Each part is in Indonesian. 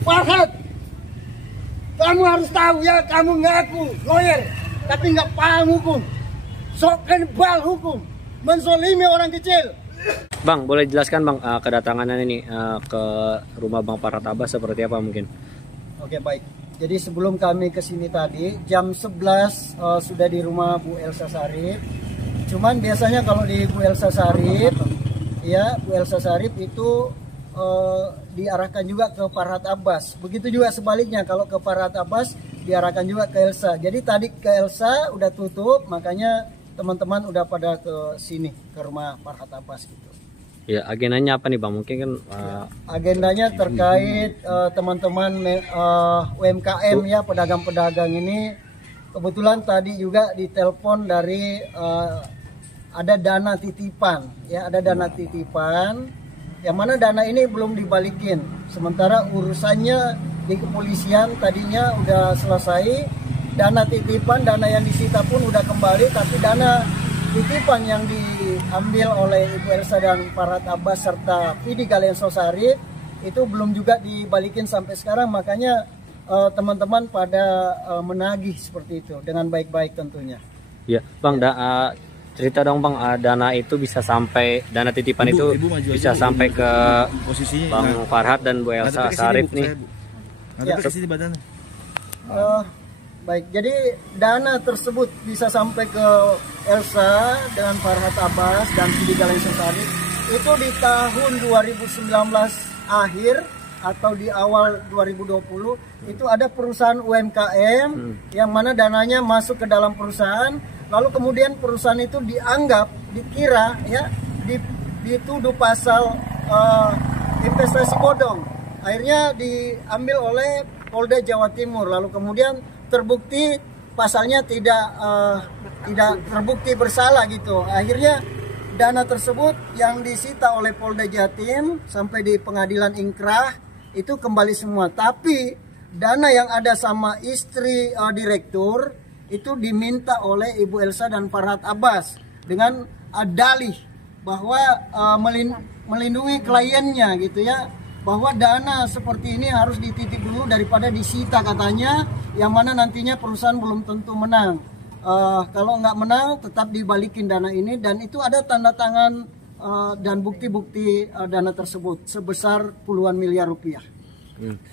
Farhat, kamu harus tahu ya, kamu ngaku lawyer, tapi nggak paham hukum. Sok kenbal hukum, menzolimi orang kecil. Bang, boleh jelaskan Bang kedatangannya ini ke rumah Bang Farhat Abbas seperti apa mungkin? Oke, baik. Jadi sebelum kami ke sini tadi, jam 11 sudah di rumah Bu Elsa Sharif. Cuman biasanya kalau di Bu Elsa Sharif, ya Bu Elsa Sharif itu diarahkan juga ke Farhat Abbas. Begitu juga sebaliknya, kalau ke Farhat Abbas diarahkan juga ke Elsa. Jadi tadi ke Elsa udah tutup, makanya teman-teman udah pada ke sini, ke rumah Farhat Abbas gitu. Ya, agendanya apa nih Bang? Mungkin kan agendanya terkait teman-teman UMKM ya, pedagang-pedagang ini. Kebetulan tadi juga ditelepon dari ada dana titipan ya, ada dana titipan yang mana dana ini belum dibalikin. Sementara urusannya di kepolisian tadinya udah selesai, dana titipan, dana yang disita pun udah kembali, tapi dana titipan yang diambil oleh Ibu Elsa dan Farhat Abbas serta Vidi Galenso Sharif itu belum juga dibalikin sampai sekarang. Makanya teman-teman pada menagih seperti itu dengan baik-baik tentunya. Ya, Bang, cerita dong Bang, dana itu bisa sampai, dana titipan itu bisa sampai ke Bang Farhat dan Bu Elsa Sharif nih. Ya. Baik, jadi dana tersebut bisa sampai ke Elsa dengan Farhat Abbas dan Vidi Galenso Sharif itu di tahun 2019 akhir atau di awal 2020 itu ada perusahaan UMKM yang mana dananya masuk ke dalam perusahaan, lalu kemudian perusahaan itu dianggap, dikira ya, dituduh pasal investasi bodong. Akhirnya diambil oleh Polda Jawa Timur, lalu kemudian terbukti pasalnya tidak terbukti bersalah gitu. Akhirnya dana tersebut yang disita oleh Polda Jatim sampai di pengadilan ingkrah itu kembali semua. Tapi dana yang ada sama istri direktur itu diminta oleh Ibu Elsa dan Farhat Abbas dengan dalih bahwa melindungi kliennya gitu ya, bahwa dana seperti ini harus dititip dulu daripada disita katanya, yang mana nantinya perusahaan belum tentu menang. Kalau nggak menang tetap dibalikin dana ini, dan itu ada tanda tangan dan bukti-bukti dana tersebut sebesar puluhan miliar rupiah.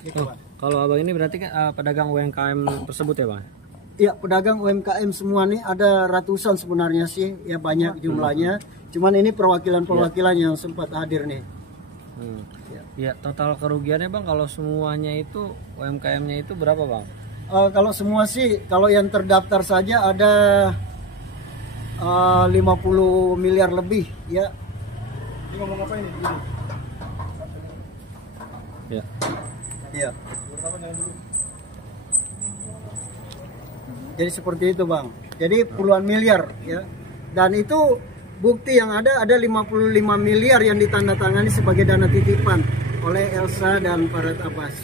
Gitu, kalau Abang ini berarti kan pedagang UMKM tersebut ya Bang? Iya, pedagang UMKM semua nih, ada ratusan sebenarnya sih, ya banyak jumlahnya. Cuman ini perwakilan-perwakilan yang sempat hadir nih. Ya, total kerugiannya Bang kalau semuanya itu UMKM-nya itu berapa Bang? Kalau semua sih, kalau yang terdaftar saja ada 50 miliar lebih ya. Ini ngomong apa ini? Ya. Iya. Jadi seperti itu Bang. Jadi puluhan miliar ya. Dan itu bukti yang ada 55 miliar yang ditandatangani sebagai dana titipan oleh Elsa dan Farhat Abbas.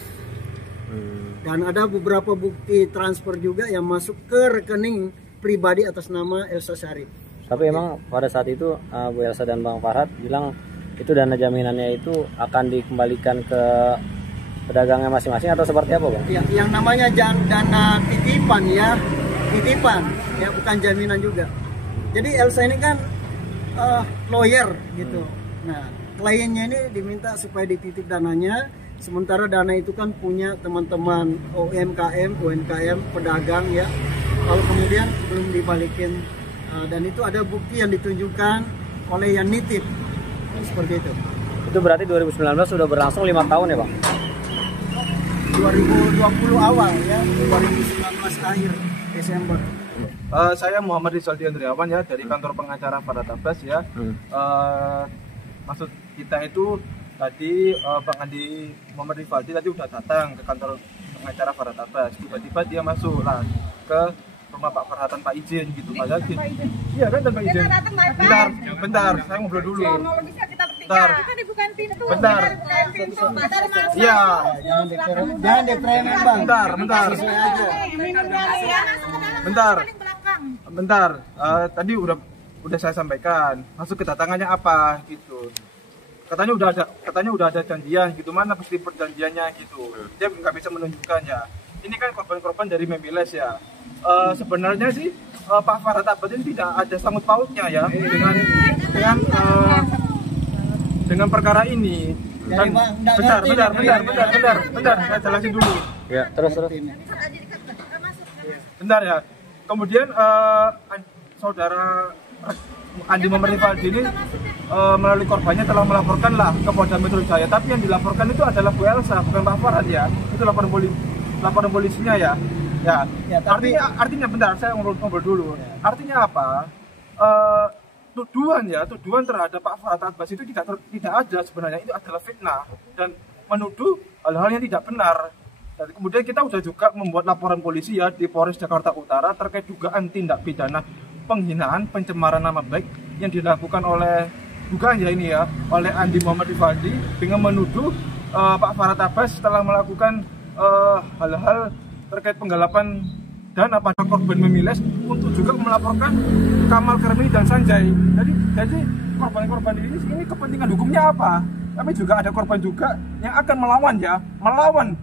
Dan ada beberapa bukti transfer juga yang masuk ke rekening pribadi atas nama Elsa Sharif. Tapi emang pada saat itu Bu Elsa dan Bang Farhat bilang itu dana jaminannya itu akan dikembalikan ke pedagangnya masing-masing atau seperti apa Bang? Ya, yang namanya dana titipan ya, titipan ya, bukan jaminan juga. Jadi Elsa ini kan lawyer gitu. Nah, kliennya ini diminta supaya dititip dananya, sementara dana itu kan punya teman-teman UMKM, pedagang ya. Lalu kemudian belum dibalikin, dan itu ada bukti yang ditunjukkan oleh yang nitip. Seperti itu. Itu berarti 2019 sudah berlangsung 5 tahun ya Bang? 2020 awal ya, 2019 akhir Desember. Saya Muhammad Rizaldi Andriawan ya, dari kantor pengacara Farhat Abbas ya. Maksud kita itu tadi Bang Andi Muhammad Rizaldi tadi udah datang ke kantor pengacara Farhat Abbas. Tiba-tiba dia masuk lah ke rumah Pak Farhat tanpa izin gitu. Padahal iya kan tanpa izin. Bentar, saya ngobrol dulu. Bentar. Bentar. Iya. Jangan dipremen Bang. Bentar. Tadi udah saya sampaikan. Maksud kedatangannya apa gitu. katanya udah ada janjian gitu, mana bukti perjanjiannya gitu. Dia nggak bisa menunjukkan ya. Ini kan korban-korban dari Memiles ya. Sebenarnya sih Pak Farhad Abbas ini tidak ada sangkut pautnya ya dengan perkara ini. Dan bentar, saya jelasin dulu. Ya, terus. Bentar ya. Kemudian saudara Andi Muhammad Rivaldi ini melalui korbannya telah melaporkan lah ke Polda Metro Jaya. Tapi yang dilaporkan itu adalah Bu Elsa, bukan Pak Farhad ya. Itu laporan polisinya ya. Ya, artinya bentar, saya ngobrol dulu. Artinya apa? Tuduhan terhadap Pak Farhad Abbas itu tidak ada sebenarnya, itu adalah fitnah dan menuduh hal-hal yang tidak benar. Dan kemudian kita sudah juga membuat laporan polisi ya di Polres Jakarta Utara terkait dugaan tindak pidana penghinaan, pencemaran nama baik yang dilakukan oleh oleh Andi Muhammad Rivaldi dengan menuduh Pak Farhad Abbas telah melakukan hal-hal terkait penggelapan dana pada korban Memiles untuk juga melaporkan Kamal Kermini dan Sanjay. Jadi korban-korban ini kepentingan hukumnya apa? Tapi juga ada korban juga yang akan melawan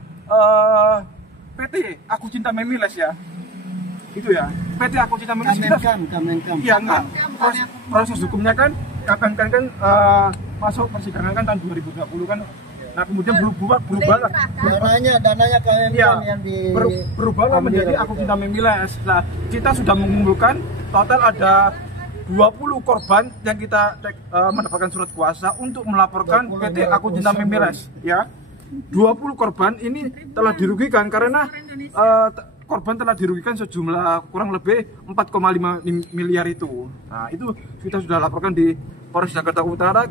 PT Aku Cinta Memiles ya. Itu ya. PT Aku Cinta Memiles iya enggak. Proses hukumnya kan masuk persidangan kan tahun 2020 kan. Nah kemudian berubah dananya kalian ya, yang berubah menjadi Aku Cinta Memiles. Nah kita sudah mengumpulkan total ada 20 korban yang kita mendapatkan surat kuasa untuk melaporkan PT Aku Cinta Memiles ya. 20 korban ini telah dirugikan karena korban telah dirugikan sejumlah kurang lebih 4,5 miliar itu. Nah itu kita sudah laporkan di Polres Jakarta Utara.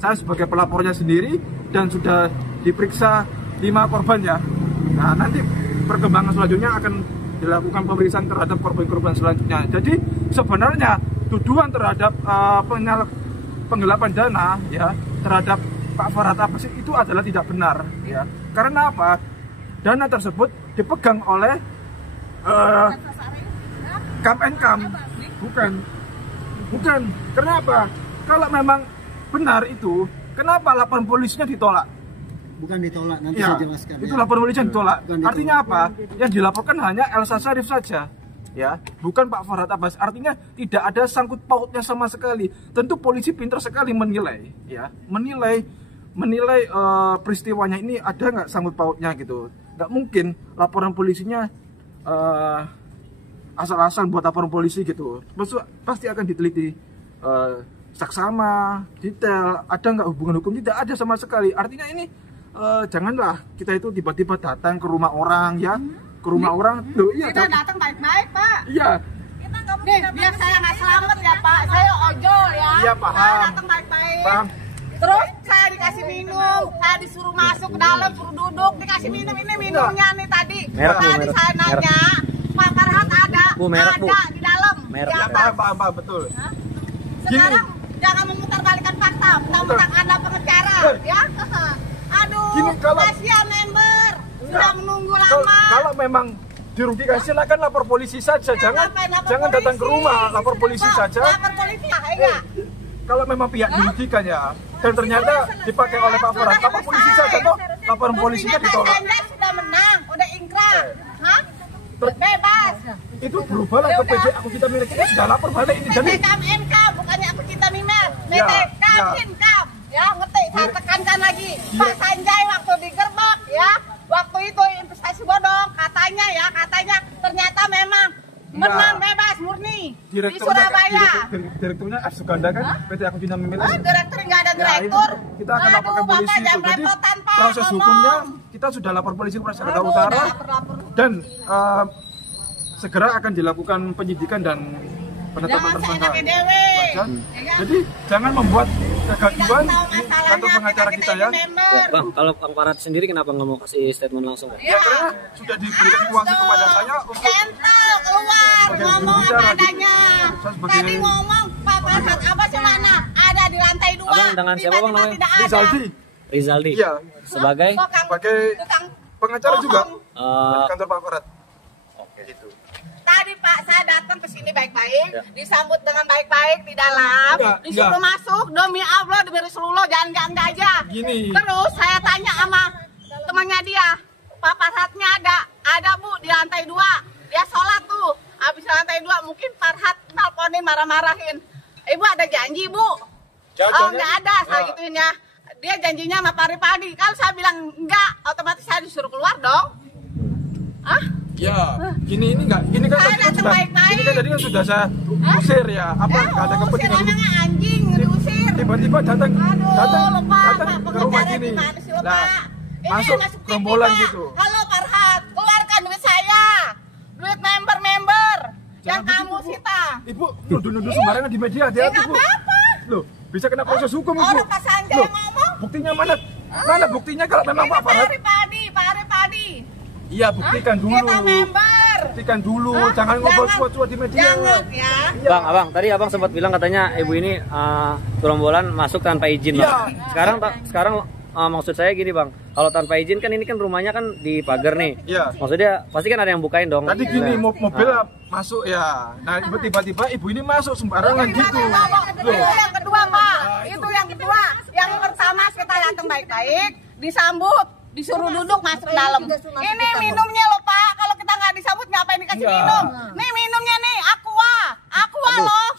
Saya sebagai pelapornya sendiri dan sudah diperiksa 5 korban ya. Nah nanti perkembangan selanjutnya akan dilakukan pemeriksaan terhadap korban-korban selanjutnya. Jadi sebenarnya tuduhan terhadap penggelapan dana ya terhadap Pak Farhad Abbas itu adalah tidak benar ya. Karena apa? Dana tersebut dipegang oleh Kam. Bukan. Kenapa? Kalau memang benar itu, kenapa laporan polisinya ditolak? Bukan ditolak, nanti ya, saya jelaskan. Itu laporan polisinya ditolak. Artinya apa? Yang dilaporkan hanya Elsa Sharif saja. Ya, bukan Pak Farhad Abbas. Artinya tidak ada sangkut pautnya sama sekali. Tentu polisi pintar sekali menilai peristiwanya ini ada nggak sangkut pautnya gitu. Nggak mungkin laporan polisinya asal-asal buat laporan polisi gitu. Pasti akan diteliti saksama, detail, ada nggak hubungan hukum, tidak ada sama sekali. Artinya ini janganlah kita itu tiba-tiba datang ke rumah orang ya, ke rumah orang. Loh, iya, kita datang baik-baik Pak. Iya. Nih, biar saya nggak selamat ya Pak, saya ojol ya. Iya paham. Saya datang baik-baik. Paham. Terus saya dikasih minum, saya disuruh masuk ke dalam, suruh duduk, dikasih minum, ini minumnya nih tadi. Tadi saya nanya, Pak Farhad ada di dalam. Paham, betul. Hah? Sekarang jangan memutarbalikkan fakta, mentang-mentang Anda pengacara, ya. Aduh, kasihan member, sudah menunggu lama. Kalau memang dirugikan silakan lapor polisi saja, jangan datang ke rumah, lapor polisi saja. Lapor polisi, enggak. Kalau memang pihak dirugikan ya, dan ternyata dipakai oleh Pak Farhad, lapor polisi saja toh, laporan polisinya ditolak. Anda sudah menang, udah ingkrah, bebas. Itu berubah lah ke PT Aku Cinta Memiles, ini sudah lapor balik ini. Jadi PTKMNK, bukannya Aku Cinta Memiles, PTKMNK, ya ngerti, saya tekankan lagi. Pak Sanjay waktu digerbek ya, waktu itu investasi bodong, katanya ternyata memang menang bebas murni di Surabaya. Direkturnya Suganda kan, PT Aku Cinta Memiles. Direktur nggak ada direktur. Kita akan laporkan polisi itu. Jadi proses hukumnya kita sudah lapor polisi Polres Jakarta Utara dan segera akan dilakukan penyidikan dan penetapan tersangka. Jadi jangan membuat kegaduhan di kantor pengacara kita ya. Bang, kalau Bang Farhad sendiri kenapa nggak mau kasih statement langsung? Ya karena sudah diberikan kuasa kepada saya untuk keluar ngomong apa adanya. Tadi ngomong Pak Farhad Abbas mana? Ada di lantai 2. Abang dengan siapa bang namanya? Rizaldi. Iya. Sebagai pengacara juga di kantor Pak Farhad. Oke. Gitu. Tadi Pak, saya datang ke sini baik-baik, disambut dengan baik-baik di dalam, disuruh masuk, demi Allah diberi seluloh, jangan enggak aja. Gini. Terus saya tanya sama temannya dia, Pak Farhatnya ada Bu di lantai 2, dia sholat tuh, habis lantai 2 mungkin Farhat nelponin marah-marahin, Ibu ada janji Bu? Oh enggak ada, saya gitunya. Dia janjinya sama Pak Ripadi, kalau saya bilang enggak, otomatis saya disuruh keluar dong. Hah? Ya, ini kan tadi kan sudah saya usir ya. Apa enggak ada kepentingan? Usir anjing, diusir. Tiba-tiba datang Pak, ke rumah sini. Nah, masuk gerombolan gitu. Halo Farhat, keluarkan duit saya. Duit member yang kamu sita. Ibu nuduh-nuduh sembarangan di media, hati-hati Bu. Apa? Loh, bisa kena proses hukum Ibu. Orang Pak Sanjay yang ngomong. Buktinya mana? Mana buktinya kalau memang Pak Farhat? Pak Ripadi. Iya, buktikan dulu. Kita member. Buktikan dulu, jangan ngobrol cuat-cuat di media. Jangan ya. Bang, abang, tadi abang sempat bilang katanya ibu ini gerombolan masuk tanpa izin, Bang. Sekarang maksud saya gini, Bang. Kalau tanpa izin kan ini kan rumahnya kan di pagar nih. Iya. Maksudnya pasti kan ada yang bukain dong. Tadi gini mobil masuk ya. Nah, tiba-tiba ibu ini masuk sembarangan gitu. Itu yang kedua, Pak. Itu yang kedua. Yang pertama kita datang baik-baik, disambut, disuruh duduk masuk dalam. Ini minumnya loh Pak, kalau kita nggak disambut ngapain dikasih minum? Nih minumnya nih, aqua loh.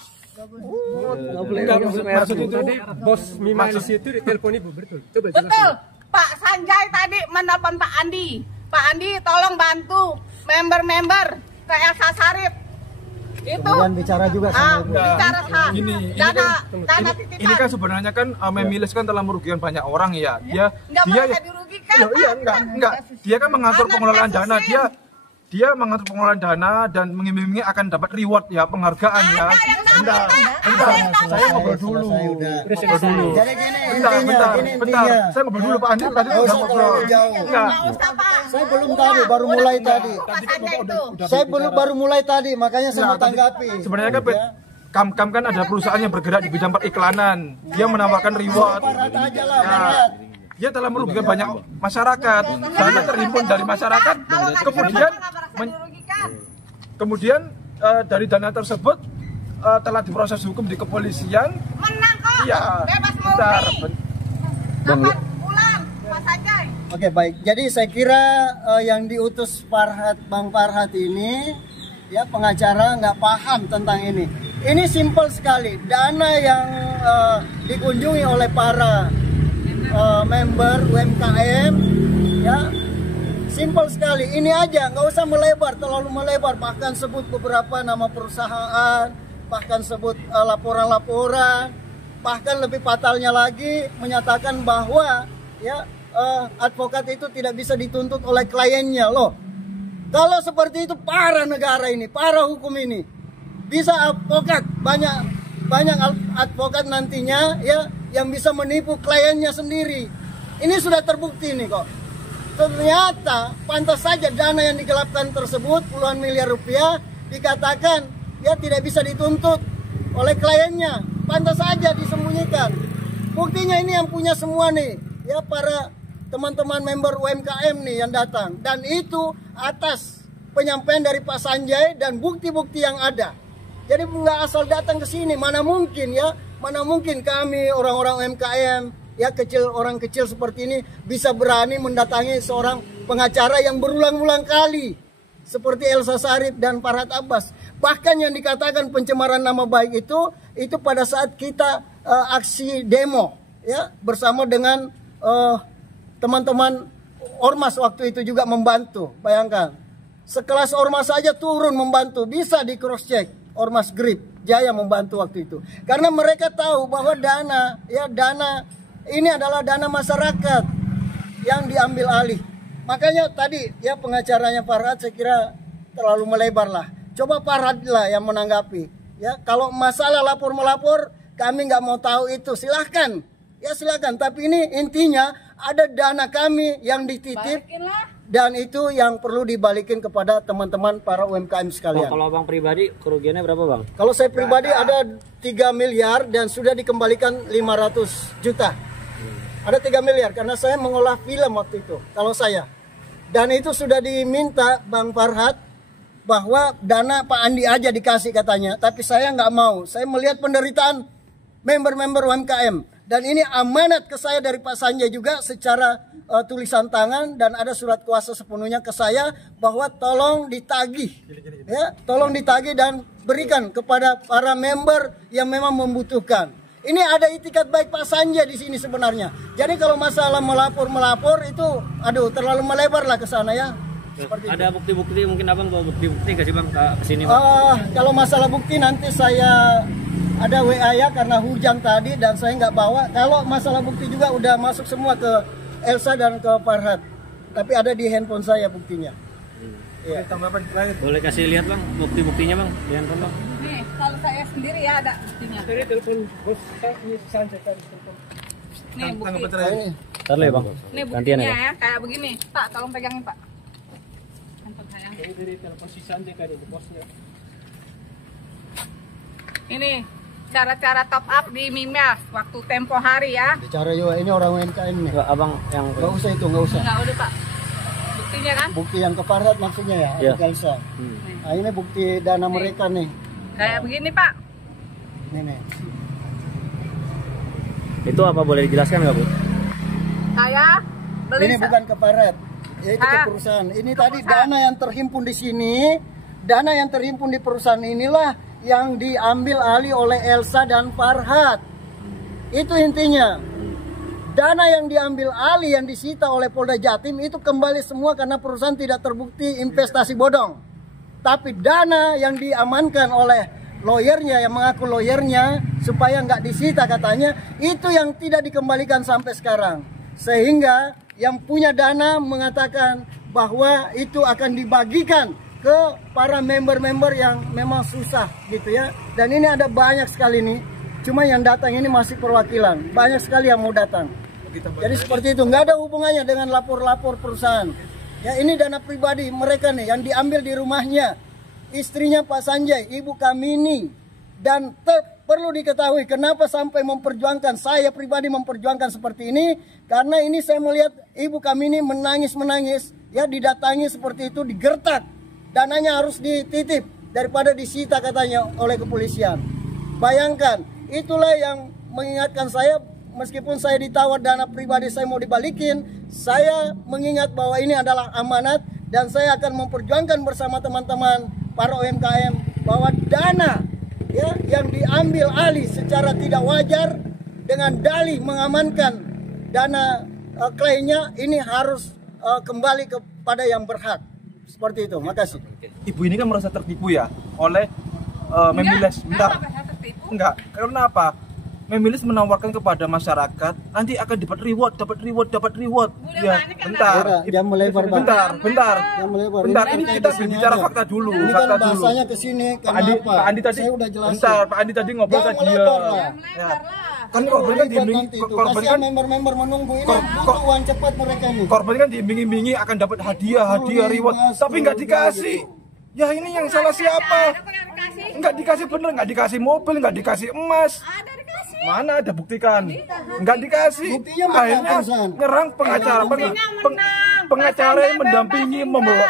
Maksud itu bos Mima di situ ditelepon ibu, betul? Coba betul. Pak Sanjay tadi menelpon Pak Andi. Pak Andi tolong bantu member ke Elsa Sarip. Itu kemudian bicara juga sama ibu. Bicara dana titipan. Ini kan sebenarnya kan Memiles kan telah merugikan banyak orang ya. Dia merasa dirugikan. Iya, enggak. Dia kan mengatur pengelolaan dana. Dia mengatur pengelolaan dana dan mengiming-imingi akan dapat reward ya, penghargaan ya. Bentar. Saya ngobrol dulu. Jadi gini Bentar. Saya ngobrol dulu Pak Andi tadi udah ngobrol. Enggak. Saya belum tadi, baru mulai tadi. Saya baru mulai tadi, makanya saya mau tanggapi. Sebenarnya kan Kam kan ada perusahaan yang bergerak di bidang periklanan. Dia menawarkan reward. Dia telah merugikan banyak masyarakat. Dana terhimpun dari masyarakat. Kemudian dari dana tersebut telah diproses hukum di kepolisian. Menang kok. Iya. Bebas murni. 8 bulan, Pak Sanjay. Oke, baik. Jadi saya kira yang diutus Bang Farhat ini ya pengacara nggak paham tentang ini. Ini simpel sekali. Dana yang dikunjungi oleh para member UMKM ya simpel sekali. Ini aja, nggak usah terlalu melebar. Bahkan sebut beberapa nama perusahaan, bahkan sebut laporan-laporan. Bahkan lebih fatalnya lagi menyatakan bahwa ya advokat itu tidak bisa dituntut oleh kliennya loh. Kalau seperti itu parah negara ini, parah hukum ini. Bisa advokat banyak advokat nantinya ya yang bisa menipu kliennya sendiri. Ini sudah terbukti nih kok. Ternyata pantas saja dana yang digelapkan tersebut puluhan miliar rupiah dikatakan ya tidak bisa dituntut oleh kliennya. Pantas saja disembunyikan. Buktinya ini yang punya semua nih ya para teman-teman member UMKM nih yang datang. Dan itu atas penyampaian dari Pak Sanjay dan bukti-bukti yang ada. Jadi nggak asal datang ke sini, mana mungkin kami orang-orang UMKM ya orang kecil seperti ini bisa berani mendatangi seorang pengacara yang berulang-ulang kali seperti Elsa Sarip dan Farhat Abbas. Bahkan yang dikatakan pencemaran nama baik itu pada saat kita aksi demo ya bersama dengan teman-teman ormas waktu itu juga membantu. Bayangkan sekelas ormas saja turun membantu, bisa di cross check. Ormas Grip Jaya membantu waktu itu karena mereka tahu bahwa dana ini adalah dana masyarakat yang diambil alih. Makanya tadi ya pengacaranya Farhat saya kira terlalu melebar lah. Coba Farhat lah yang menanggapi ya. Kalau masalah lapor-melapor kami nggak mau tahu itu, silahkan ya silahkan. Tapi ini intinya ada dana kami yang dititip dan itu yang perlu dibalikin kepada teman-teman para UMKM sekalian. Kalau abang pribadi kerugiannya berapa bang? Kalau saya pribadi ada 3 miliar dan sudah dikembalikan 500 juta. Ada 3 miliar karena saya mengolah film waktu itu. Kalau saya. Dan itu sudah diminta Bang Farhat bahwa dana Pak Andi aja dikasih katanya, tapi saya nggak mau. Saya melihat penderitaan member-member UMKM, dan ini amanat ke saya dari Pak Sanjay juga secara tulisan tangan, dan ada surat kuasa sepenuhnya ke saya bahwa tolong ditagih, ya, tolong ditagih dan berikan kepada para member yang memang membutuhkan. Ini ada itikat baik Pak Sanjay di sini sebenarnya. Jadi kalau masalah melapor itu, aduh, terlalu melebar lah ke sana ya. Seperti ada bukti-bukti, mungkin abang bawa bukti-bukti nggak sih bang ke sini bang? Kalau masalah bukti nanti saya ada WA ya, karena hujan tadi dan saya nggak bawa. Kalau masalah bukti juga udah masuk semua ke Elsa dan ke Farhat, tapi ada di handphone saya buktinya. Ya. Boleh kasih lihat bang bukti-buktinya bang di handphone bang? Nih, kalau saya sendiri ya ada buktinya. Dari telepon bos ini Sanjay kan telepon. Nih bukti. Ini Ntar bang. Nih Gantian buktinya ya. ya, kayak begini. Pak, tolong pegangin Pak. Handphone saya. Ini dari telepon si Sanjay kan itu bosnya. Ini cara-cara top up di Mimas waktu tempo hari ya. bicara juga, ini orang UMKM nih. Nggak, abang yang Nggak usah itu, nggak usah. Enggak udah Pak. Buktinya kan? Bukti yang ke Farhat maksudnya ya, Iya. ke Elsa. Nah, ini bukti dana mereka nih. Kayak begini Pak. Ini nih. itu apa boleh dijelaskan nggak bu? Saya beli Ini bukan ke Farhat, yaitu ke perusahaan. Ini tadi dana yang terhimpun di sini, dana yang terhimpun di perusahaan inilah yang diambil alih oleh Elsa dan Farhat. Itu intinya. Dana yang diambil alih, yang disita oleh Polda Jatim itu kembali semua karena perusahaan tidak terbukti investasi bodong. Tapi dana yang diamankan oleh lawyernya, yang mengaku lawyernya supaya nggak disita katanya, itu yang tidak dikembalikan sampai sekarang. Sehingga yang punya dana mengatakan bahwa itu akan dibagikan ke para member-member yang memang susah gitu ya. Dan ini ada banyak sekali nih, cuma yang datang ini masih perwakilan, banyak sekali yang mau datang. Jadi seperti itu, nggak ada hubungannya dengan lapor-lapor perusahaan. Ya, ini dana pribadi mereka nih yang diambil di rumahnya, istrinya Pak Sanjay, Ibu Kamini. Dan perlu diketahui kenapa sampai memperjuangkan, saya pribadi memperjuangkan seperti ini, karena ini saya melihat Ibu Kamini menangis-menangis, ya, didatangi seperti itu, digertak, dananya harus dititip daripada disita katanya oleh kepolisian. Bayangkan, itulah yang mengingatkan saya. Meskipun saya ditawar dana pribadi saya mau dibalikin, saya mengingat bahwa ini adalah amanat dan saya akan memperjuangkan bersama teman-teman para UMKM bahwa dana ya yang diambil alih secara tidak wajar dengan dalih mengamankan dana kliennya ini harus kembali kepada yang berhak. Seperti itu. Makasih. Ibu ini kan merasa tertipu ya oleh Memiles. Enggak. Karena apa? Memiles menawarkan kepada masyarakat nanti akan dapat reward. Ya, bentar. Jam melebar, Bang. Bentar. Jam melebar. Bentar, ini kita berbicara fakta dulu. Ini Fakta kan dulu. bahasanya ke sini Pak Andi tadi. saya udah jelasin. Bentar, Pak Andi tadi ngobrol Jangan sama dia. melebar lah. Ya. Kan korban kan diiming-imingi, korban Kasihan kan member-member menunggu ini butuh uang cepat mereka ini. korban kan diiming-imingi akan dapat hadiah reward, tapi nggak dikasih. Ya ini yang salah siapa? Nggak dikasih bener, nggak dikasih mobil, nggak dikasih emas. Mana ada buktikan? Nggak dikasih. Buktinya Akhirnya perusahaan. nyerang pengacara, pengacara yang mendampingi membawa.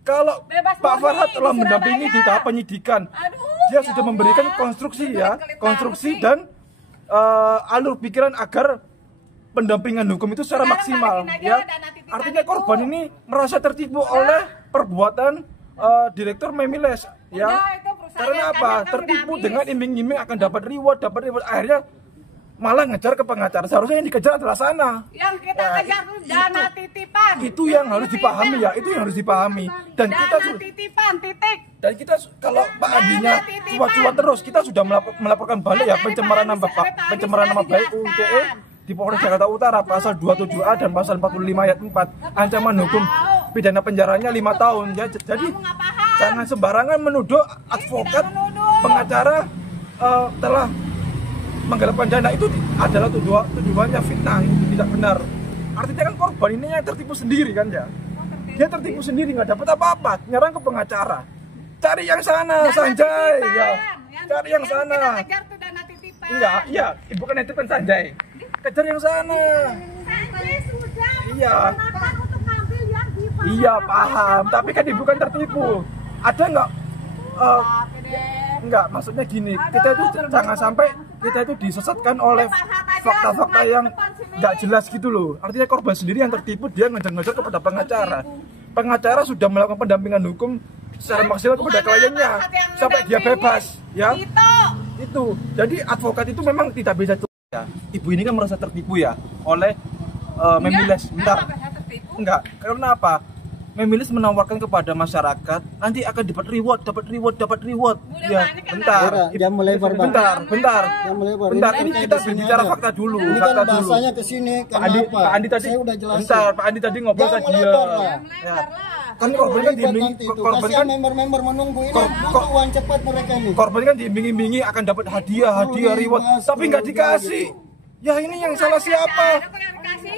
Kalau Pak Farhat telah mendampingi di tahap penyidikan, dia sudah memberikan konstruksi dan alur pikiran agar pendampingan hukum itu secara maksimal. Ya, artinya korban ini merasa tertipu oleh perbuatan Direktur Memiles. Ya, karena apa? Tertipu dengan iming-iming akan dapat reward. Akhirnya malah ngejar ke pengacara. Seharusnya yang dikejar adalah sana. Yang kita kejar itu dana titipan. Itu yang harus dipahami ya. Itu yang harus dipahami. Dan kita Dana titipan, titik. dan kita kalau Pak Andinya cuat-cuat terus, kita sudah melaporkan balik ya pencemaran nama baik UITE di Polres Jakarta Utara pasal 27A dan pasal 45 ayat 4. Ancaman hukum pidana penjaranya 5 tahun. Ya, jadi jangan sembarangan menuduh advokat pengacara telah menggelapkan dana. Itu adalah tuduhannya fitnah, itu tidak benar. Artinya kan korban ini yang tertipu sendiri kan ya. Dia tertipu sendiri, nggak dapat apa-apa, nyerang ke pengacara. Cari yang sana, Sanjay ya. Cari yang sana. Enggak, iya, ibu kan nitipkan Sanjay. Kejar yang sana. Iya. Iya, paham, tapi kan ibu kan tertipu. ada nggak enggak, maksudnya gini, kita itu jangan sampai kita itu disesatkan oleh fakta-fakta yang nggak jelas gitu loh. Artinya korban sendiri yang tertipu, dia ngejar-ngejar kepada pengacara. Pengacara sudah melakukan pendampingan hukum secara maksimal kepada kliennya sampai dia bebas, ya. Itu. Jadi advokat itu memang tidak bisa ya. Ibu ini kan merasa tertipu ya oleh Memiles. Bentar. Enggak, karena apa? Memiles menawarkan kepada masyarakat nanti akan dapat reward. Ya, bentar. Jam melebar, Bang. Bentar. Bentar, ini kita bicara fakta dulu. Ini kan bahasanya ke sini kenapa? Pak Andi tadi. Saya udah jelasin. Bentar, Pak Andi tadi ngobrol tadi ya. Kan korban kan korban kan member menunggu ini butuh uang cepat mereka ini. Korban kan diiming-imingi akan dapat hadiah reward, tapi nggak dikasih. Ya ini yang salah siapa?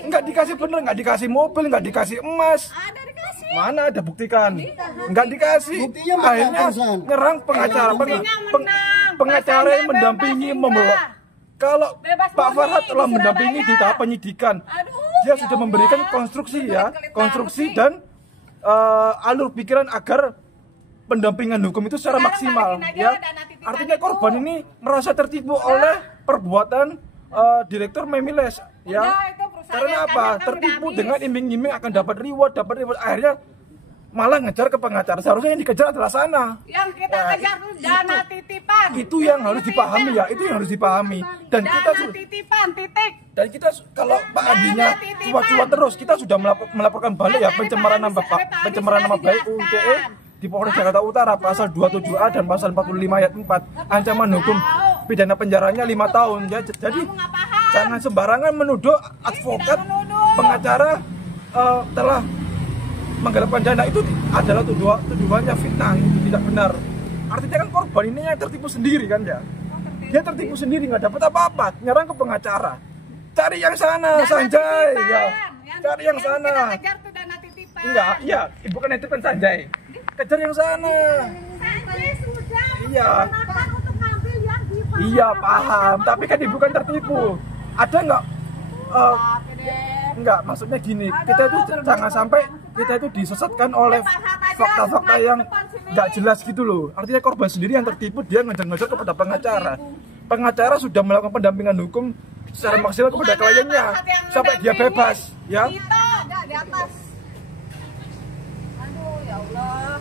Nggak dikasih bener, nggak dikasih mobil, nggak dikasih emas. Mana ada buktikan? Nggak dikasih. Akhirnya nyerang pengacara. Pengacara yang mendampingi membawa. Kalau Pak Farhad telah mendampingi di tahap penyidikan, dia sudah memberikan konstruksi dan alur pikiran agar pendampingan hukum itu secara maksimal, ya. Artinya korban ini merasa tertipu oleh perbuatan Direktur Memiles, ya. Karena apa? Tertipu dengan iming-iming akan dapat reward, akhirnya malah ngejar ke pengacara. Seharusnya yang dikejar adalah sana. Yang kita kejar itu dana titipan. Itu yang harus dipahami ya, itu yang harus dipahami. Dan kita titipan, titik. Dan kita kalau Pak Andinya cuat-cuat terus, kita sudah melaporkan balik ya pencemaran nama baik UITE di Polres Jakarta Utara pasal 27A dan pasal 45 ayat 4. Ancaman hukum pidana penjaranya 5 tahun. Ya, jadi jangan sembarangan menuduh advokat pengacara telah menggelapkan dana. Itu adalah tuduhannya fitnah, itu tidak benar. Artinya kan korban ini yang tertipu sendiri kan ya. Dia tertipu sendiri, nggak dapat apa-apa, nyerang ke pengacara. Cari yang sana, Sanjay, ya. Cari yang sana. Enggak, iya, ibu kan nitipin Sanjay. Kejar yang sana. Iya. Iya, paham. Tapi kan ibu kan tertipu. Ada nggak? Enggak, maksudnya gini. Kita itu jangan sampai kita itu disesatkan oleh fakta-fakta yang nggak jelas gitu loh. Artinya korban sendiri yang tertipu, dia ngejar-ngejar kepada pengacara. Pengacara sudah melakukan pendampingan hukum secara maksimal kepada kliennya sampai dia bebas, ya. Di atas. Aduh, ya Allah.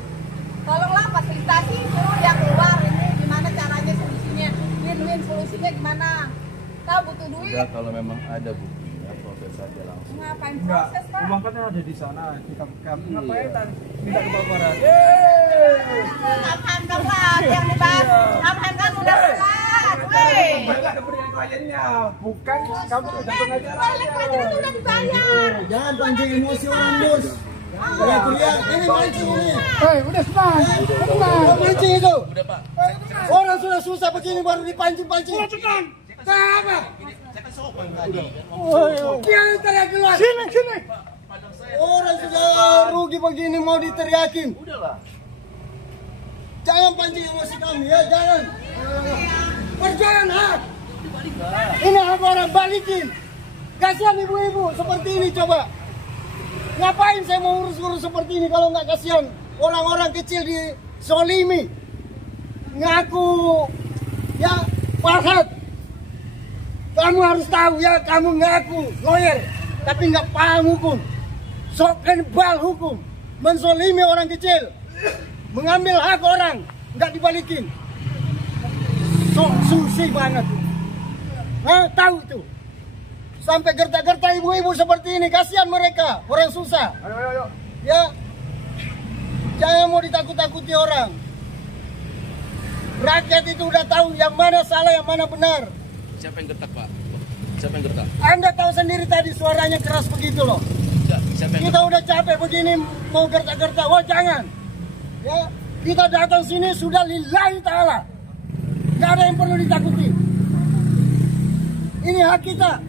Tolonglah fasilitasi suruh dia keluar, ini gimana caranya solusinya? Win-win solusinya gimana? Tahu butuh duit. Ya kalau memang ada buktinya proses saja langsung. Ngapain Enggak, proses, Pak? uang kan ada di sana, di kamp. Ngapain minta ke Pak Farhad? Apaan dong lah yang dibahas? Apaan kan udah selesai. Kembalilah ke pemberian kliennya, bukan kamu sudah pengacaranya. Udah dibayar. Jangan pancing emosi orang, Bos. Teriak-teriak, ini mancing ini. Udah senang. Mancing itu. Orang sudah susah begini baru dipancing-pancing. Kenapa? Dia teriak keluar. Sini. Orang sudah rugi begini mau diteriakin. Jangan pancing emosi kami ya, jangan. Perjuangan hak. Ini hak orang, balikin. Kasihan ibu-ibu seperti ini coba. Ngapain saya mau urus-urus seperti ini kalau nggak kasihan orang-orang kecil di Solimi. Ngaku ya Farhad. Kamu harus tahu ya, kamu ngaku lawyer tapi nggak paham hukum. Sok kenbal hukum, menzolimi orang kecil, mengambil hak orang, nggak dibalikin. Sok susi banget. Nah, tahu itu. Sampai gerta-gerta ibu-ibu seperti ini, kasihan mereka, orang susah. Ayo. Ya, jangan mau ditakut-takuti orang. Rakyat itu udah tahu yang mana salah, yang mana benar. Siapa yang gertak, Pak? Siapa yang gertak? Anda tahu sendiri tadi suaranya keras begitu loh. Siapa yang Kita udah capek begini mau gerta-gerta. Wah jangan. Ya, kita datang sini sudah lillahi ta'ala. Gak ada yang perlu ditakuti. Ini hak kita.